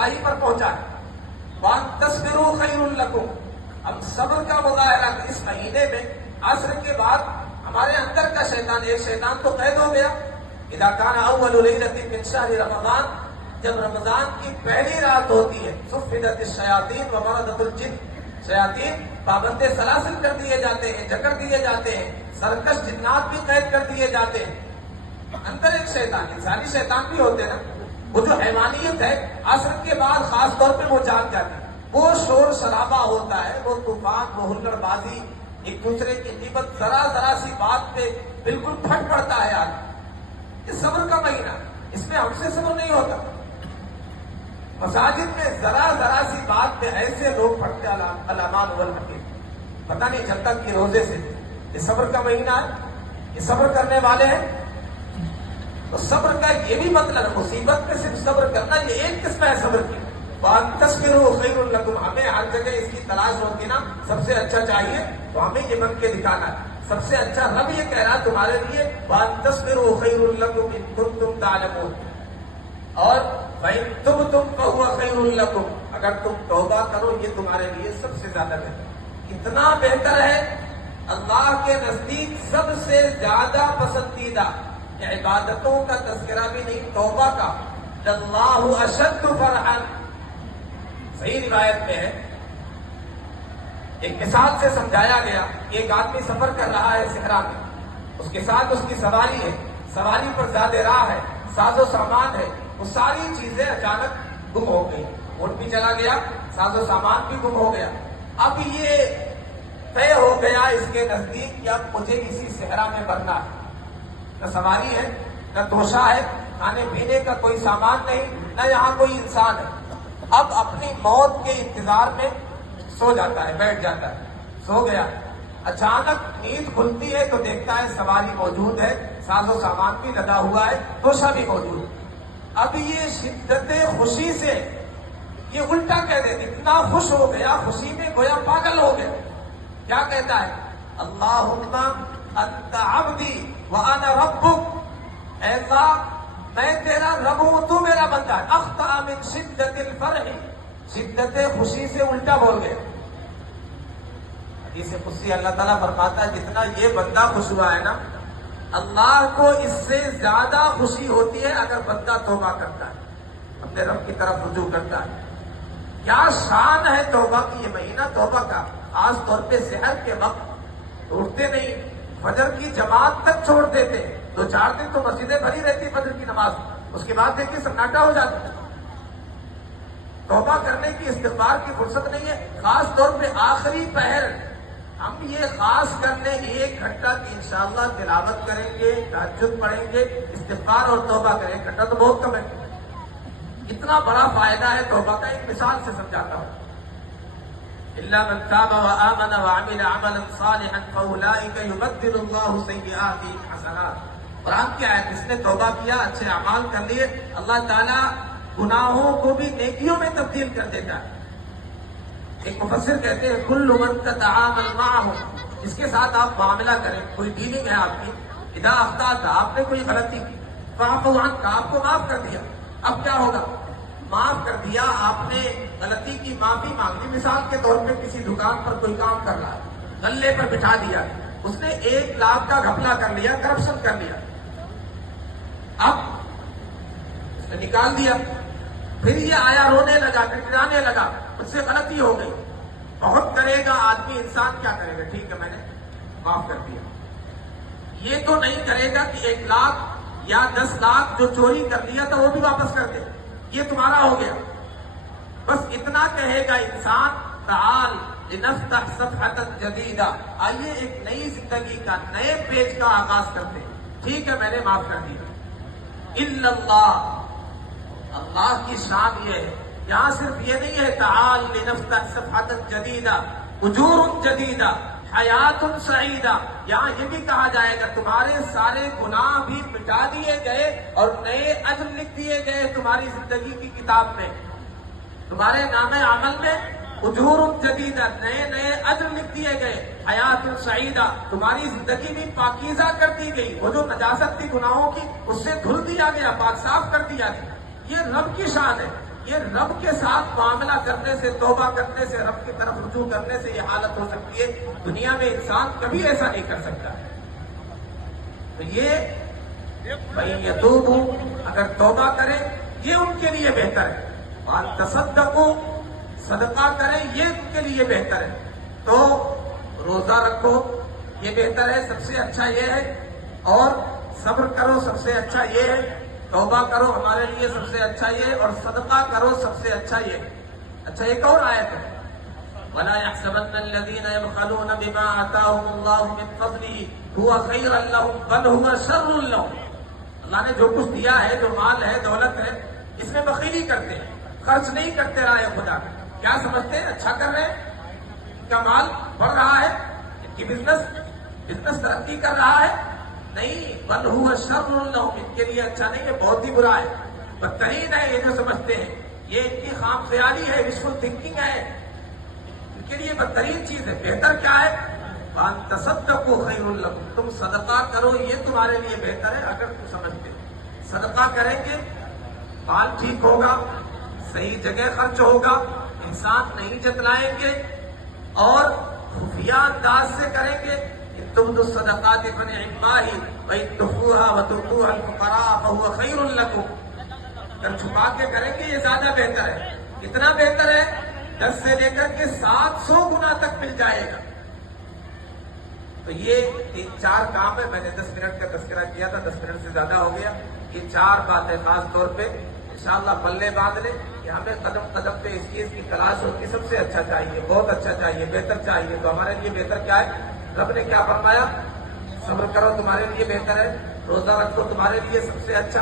رسائی پر پہنچائے. وَأَن تَصْبِرُوا خَيْرٌ لَكُمْ. ہم صبر کا مظاہرہ اس مہینے میں عصر کے بعد ہمارے اندر کا شیطان، ایک شیطان تو قید ہو گیا. اذا كان اول ليلة من شهر رمضان، جب رمضان کی پہلی رات ہوتی ہے، صفدت الشیاطین ومردت الجن، شیاطین پابند سلاسل کر دیے جاتے ہیں، جکڑ دیے جاتے ہیں، سرکش جنات بھی قید کر دیے جاتے ہیں. اندر ایک شیطان، انسانی شیطان بھی ہوتے ہیں نا، وہ جو حیوانیت ہے عصر کے بعد خاص طور پہ وہ جاگ جاتی ہے. وہ شور شرابہ ہوتا ہے، وہ طوفان، وہ ہلڑ بازی، ایک دوسرے کی غیبت، ذرا ذرا سی بات پہ بالکل پھٹ پڑتا ہے آدمی. یہ صبر کا مہینہ، اس میں ہم سے صبر نہیں ہوتا. مساجد میں ذرا ذرا سی بات پہ ایسے لوگ پھٹتے الامان والحقیق، پتہ نہیں چلتا کہ روزے سے. یہ صبر کا مہینہ ہے، یہ صبر کرنے والے ہیں. تو صبر کا یہ بھی مطلب ہے، مصیبت میں صرف صبر کرنا یہ ایک قسم ہے صبر کی. وَأَن تَصْبِرُوا خَيْرٌ لَكُمْ. ہمیں ہر جگہ اس کی تلاش ہوتی نا، سب سے اچھا چاہیے تو ہمیں یہ بن کے دکھانا ہے. سب سے اچھا رب یہ کہہ رہا تمہارے لیے وَأَن تَصْبِرُوا خَيْرٌ لَكُمْ إِن كُنتُمْ تَعْلَمُونَ. اور وَإِن تُبْتُمْ فَهُوَ خَيْرٌ لَكُمْ. اگر تم توبہ کرو یہ تمہارے لیے سب سے زیادہ بہتر. اتنا بہتر ہے، اللہ کے نزدیک سب سے زیادہ پسندیدہ عبادتوں کا تذکرہ بھی نہیں، توبہ کا. اللہ اشد فرحا. صحیح روایت میں ہے، ایک مثال سے سمجھایا گیا. ایک آدمی سفر کر رہا ہے صحرا میں، اس کے ساتھ اس کی سواری ہے، سواری پر زیادہ راہ ہے، ساز و سامان ہے. وہ ساری چیزیں اچانک گم ہو گئی. اونٹ بھی چلا گیا، ساز و سامان بھی گم ہو گیا. اب یہ طے ہو گیا اس کے نزدیک کہ اب مجھے کسی صحرا میں مرنا ہے. نہ سواری ہے، نہ توشہ ہے، کھانے پینے کا کوئی سامان نہیں، نہ یہاں کوئی انسان ہے. اب اپنی موت کے انتظار میں سو جاتا ہے، بیٹھ جاتا ہے. سو گیا، اچانک نیند کھلتی ہے تو دیکھتا ہے سواری موجود ہے، ساز و سامان بھی لگا ہوا ہے، توشہ بھی موجود ہے. اب یہ شدت خوشی سے یہ الٹا کہہ دے، اتنا خوش ہو گیا، خوشی میں گویا پاگل ہو گیا. کیا کہتا ہے؟ اللہم انت عبدی وانا ربک. اے اللہ میں تیرا رب ہوں، تو میرا بندہ ہے. اخطا من شدت الفرح. شدت خوشی سے الٹا بول گیا. حدیث قدسی اللہ تعالیٰ فرماتا ہے جتنا یہ بندہ خوش ہوا ہے نا، اللہ کو اس سے زیادہ خوشی ہوتی ہے اگر بندہ توبہ کرتا ہے، اپنے رب کی طرف رجوع کرتا ہے. کیا شان ہے توبہ کی. یہ مہینہ توبہ کا، خاص طور پہ سحر کے وقت اٹھتے نہیں، فجر کی جماعت تک چھوڑ دیتے. 2-4 دن تو مسجدیں بھری رہتی فجر کی نماز، اس کے بعد دیکھیے سناٹا ہو جاتا ہے. توبہ کرنے کی، استغفار کی فرصت نہیں ہے. خاص طور پہ آخری پہر ہم یہ خاص کر لیں 1 گھنٹہ کی انشاءاللہ تلاوت کریں گے، تہجد پڑھیں گے، استغفار اور توبہ کریں. 1 گھنٹہ تو بہت کم ہے. اتنا بڑا فائدہ ہے توبہ کا. ایک مثال سے سمجھاتا ہوں. الا من تاب وآمن وعمل عملا صالحا فاولئک یبدل اللہ سیئاتہم حسنات. قرآن کی آیت، جس نے توبہ کیا، اچھے اعمال کر لیے، اللہ تعالیٰ گناہوں کو بھی نیکیوں میں تبدیل کر دیتا ہے. ایک مفسر کہتے ہیں کل من تتعامل معه، جس کے ساتھ آپ معاملہ کریں، کوئی ڈیلنگ ہے آپ کی، اذا اخطأت، آپ نے کوئی غلطی کی، فاعفو عنک، آپ کو معاف کر دیا. اب کیا ہوگا؟ معاف کر دیا، آپ نے غلطی کی معافی مانگی. مثال کے طور پہ کسی دکان پر کوئی کام کر رہا ہے، غلے پر بٹھا دیا، اس نے 1 لاکھ کا گھپلا کر لیا، کرپشن کر لیا. اب اس نے نکال دیا، پھر یہ آیا رونے لگا، ٹٹرانے لگا، اس سے غلطی ہو گئی. بہت کرے گا آدمی، انسان کیا کرے گا؟ ٹھیک ہے میں نے معاف کر دیا. یہ تو نہیں کرے گا کہ 1 لاکھ یا 10 لاکھ جو چوری کر لیا تھا وہ بھی واپس کر دے، یہ تمہارا ہو گیا. بس اتنا کہے گا انسان، تعال لنفتح صفحة جدیدہ، آئیے ایک نئی زندگی کا، نئے پیج کا آغاز کرتے ہیں. ٹھیک ہے میں نے معاف کر دیا. الا اللہ، اللہ کی شان یہ ہے، یہاں صرف یہ نہیں ہے تعال لنفتح صفحة جدیدہ، اجور جدیدہ، حیات سعیدہ. یہاں یہ بھی کہا جائے گا تمہارے سارے گناہ بھی مٹا دیے گئے اور نئے اجر لکھ دیے گئے تمہاری زندگی کی کتاب میں. تمہارے نام عمل میں اجور جدیدہ، نئے نئے اجر لکھ دیے گئے. حیات سعیدہ، تمہاری زندگی بھی پاکیزہ کر دی گئی. وہ جو نجاست تھی گناہوں کی، اس سے دھل دیا گیا، پاک صاف کر دیا گیا. یہ رب کی شان ہے. یہ رب کے ساتھ معاملہ کرنے سے، توبہ کرنے سے، رب کی طرف رجوع کرنے سے یہ حالت ہو سکتی ہے. دنیا میں انسان کبھی ایسا نہیں کر سکتا. تو یہ بھائی یتوبوا، اگر توبہ کریں یہ ان کے لیے بہتر ہے. وان تصدقوا، صدقہ کریں یہ ان کے لیے بہتر ہے. تو روزہ رکھو یہ بہتر ہے، سب سے اچھا یہ ہے. اور صبر کرو سب سے اچھا یہ ہے. توبہ کرو ہمارے لیے سب سے اچھا یہ، اور صدقہ کرو سب سے اچھا یہ. اچھا ایک اور آیت ہے، وَلَا يَحْسَبَنَّ الَّذِينَ يَبْخَلُونَ بِمَا آتَاهُمُ اللَّهُ مِنْ فَضْلِهِ هُوَ خَيْرًا لَهُمْ بَلْ هُوَ شَرٌّ لَهُمْ. اللہ نے جو کچھ دیا ہے، جو مال ہے، دولت ہے، اس میں بخیلی کرتے ہیں، خرچ نہیں کرتے راہ خدا میں. کیا سمجھتے ہیں اچھا کر رہے ہیں، ان کا مال بڑھ رہا ہے، ان کی بزنس ترقی کر رہا ہے. نہیں، بل هو شر لهم، ان کے لیے اچھا نہیں ہے، بہت ہی برا ہے، بدترین ہے. یہ جو سمجھتے ہیں یہ ان کی خام خیالی ہے، وشفل تھنکنگ ہے، ان کے لیے بدترین چیز ہے. بہتر کیا ہے؟ وان تصدقوا خیر لکم، تم صدقہ کرو یہ تمہارے لیے بہتر ہے. اگر تم سمجھتے صدقہ کریں گے مال ٹھیک ہوگا، صحیح جگہ خرچ ہوگا، انسان نہیں جتلائیں گے، اور خفیہ انداز سے کریں گے. تبدوا الصدقات فنعما هي وان تخفوها وتؤتوها الفقراء فهو خير لكم. اگر چھپا کے کریں گے یہ زیادہ بہتر ہے. کتنا بہتر ہے؟ 10 سے لے کر کے 700 گنا تک مل جائے گا. تو یہ 3-4 کام ہے. میں نے 10 منٹ کا تذکرہ کیا تھا، 10 منٹ سے زیادہ ہو گیا. یہ 4 باتیں خاص طور پہ انشاءاللہ پلے باندھ لیں کہ ہمیں قدم قدم پہ اس چیز کی تلاش ہوتی. سب سے اچھا چاہیے، بہت اچھا چاہیے، بہتر چاہیے. تو ہمارے لیے بہتر کیا ہے؟ رب نے کیا فرمایا؟ صبر کرو تمہارے لیے بہتر ہے، روزہ رکھو تمہارے لیے سب سے اچھا